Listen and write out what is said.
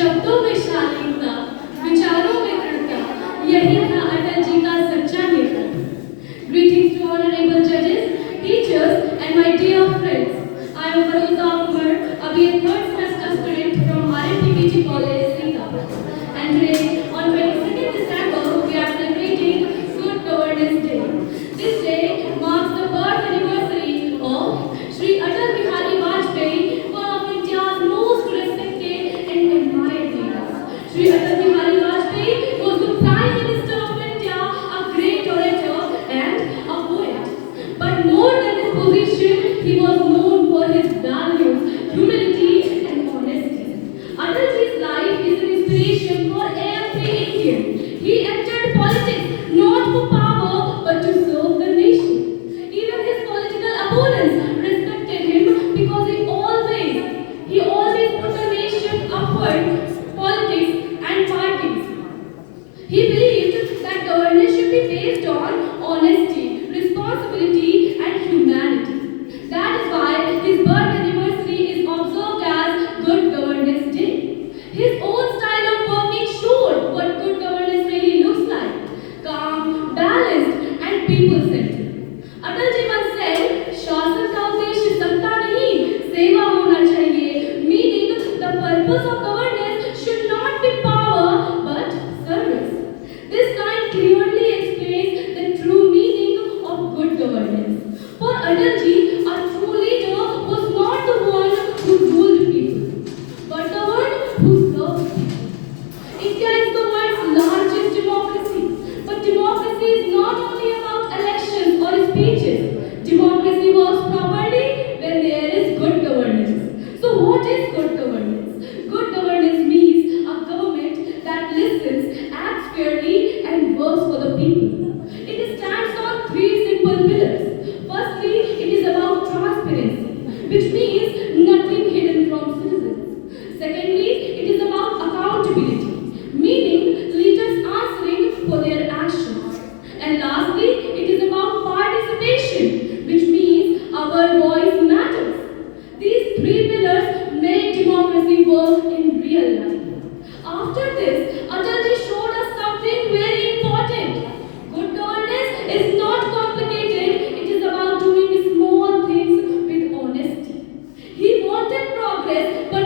शब्दों में शालीनता, विचारों में दृढ़ता, यही था अटल जी का सच्चा नेतृत्व। Greetings to honorable judges, teachers, and my dear friends. I am Faruza Umar, a BA third semester student from RMPPG College, Singapore. And today, on 22nd December, we are celebrating Good Governance Day. This day marks the birth anniversary of Shri Atal Bihari Vajpayee, one of India's most respected and admired leaders. Shri Atal Bihari Vajpayee was the Prime Minister of India, a great orator and a poet. But more than his position, he was known for his values, humility and honesty. Atalji's life is an inspiration for every Indian. He entered politics not for power but to serve the nation. Even his political opponents respected him because he always put the nation upward, politics and parties. He believed that governance should be based on honesty, responsibility, and humanity. That is why his birth anniversary is observed as Good Governance Day. His own style of working showed what good governance really looks like: calm, balanced, and people-centered. Atal ji once said, शासन का उद्देश्य सत्ता नहीं, सेवा होना चाहिए. Meaning, the purpose of governance should not be power but service. This line clearly explains the true meaning of good governance. For Atalji, a true leader was not the one who ruled people, but the one who served people. India is the world's largest democracy, but democracy is not only about elections or speeches. Democracy works properly when there is good governance. So what is good governance? Good governance means a government that listens, acts fairly, and works for the people. It stands on three simple pillars. Firstly, it is about transparency, which means nothing hidden from citizens. Secondly, it is about accountability, meaning leaders answering for their actions. And lastly, it is about participation, which means our voice matters. These three pillars make democracy work in real life. After this, Atalji showed us something very important. Good governance is not complicated, it is about doing small things with honesty. He wanted progress, but